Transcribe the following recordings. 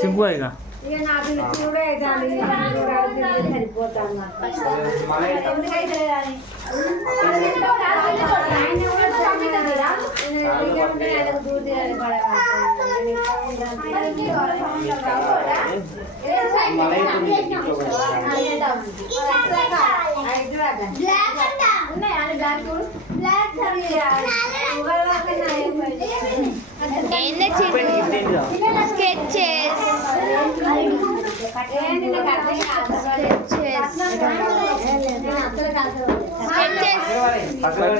simple ఇక ఇక నాకు చూడే సరిపోతాను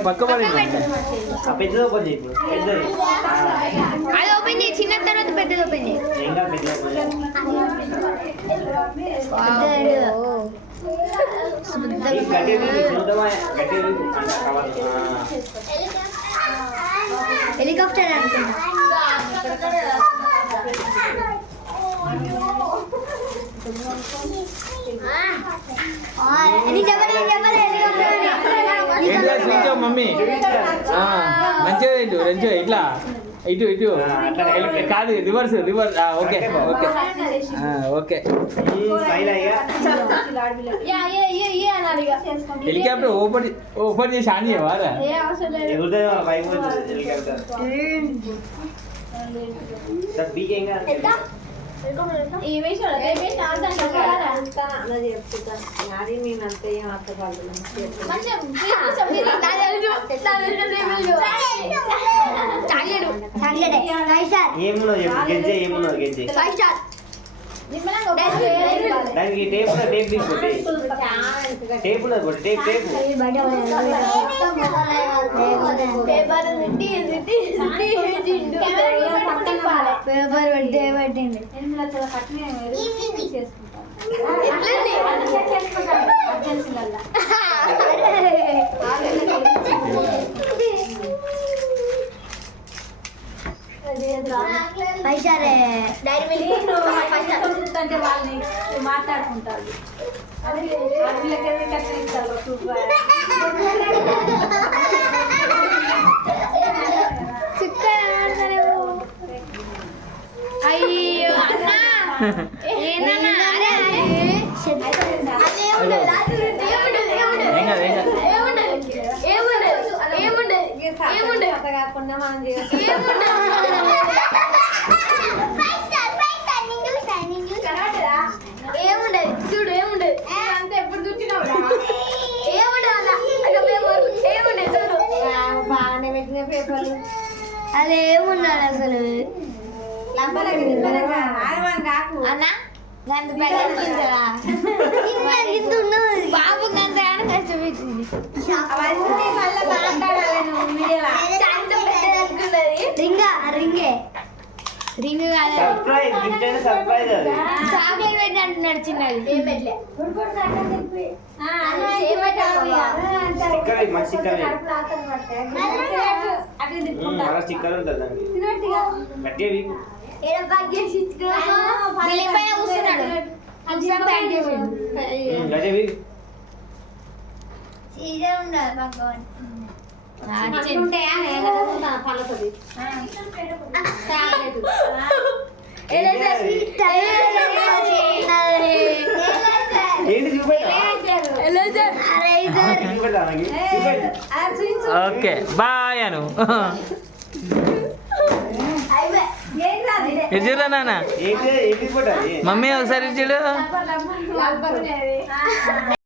పక్క పడి పెద్దది ఓపెన్ చేయి ఇప్పుడు పెద్దది అది ఓపెన్ చేయి చిన్న తర్వాత పెద్దది ఓపెన్ చేయి ఇంకా పెద్దది హెలికాప్టర్ అనుకుంటా మమ్మీ మంచిగా ఇటు మంచిగా ఇట్లా ఇటు ఇటు కాదు reverse reverse okay okay okay helicopter open open చేసి ఆన్ చేయవారా మేమంతా ఏం ఏమున్నో గెజ్జే ఏమున్నో గెజ్జే దానికి టేప్ టేప్ తీసుకోండి టేప్ ఉన్నది కూడా టేప్ టేప్ పేపర్ పెట్టింది పైసరే డైరీ మిల్క్ అంటే వాళ్ళని మాట్లాడుకుంటారు అయ్యో అన్నా కాకుండా మనం ఏముండదు చూడు ఏముండదు అంతా ఎప్పుడు చూసినావు ఏముండదు చూడు బాగానే పెట్టిన పేపర్లు అది ఏమున్నాడు అసలు అన్నా బాబు గంట కష్టపెట్టింది రింగే రింగ్ కాదు సర్ప్రైజ్ గిఫ్ట్ అయినా సర్ప్రైజ్ అది చాక్లెట్ పెట్టి అంటున్నాడు చిన్నది స్టిక్కర్ మంచి స్టిక్కర్ అలా స్టిక్కర్ ఉంటుంది దానికి గట్టిగా ఓకే బాయ్ అను చూడరా నాన్న మమ్మీ ఒకసారి చూడు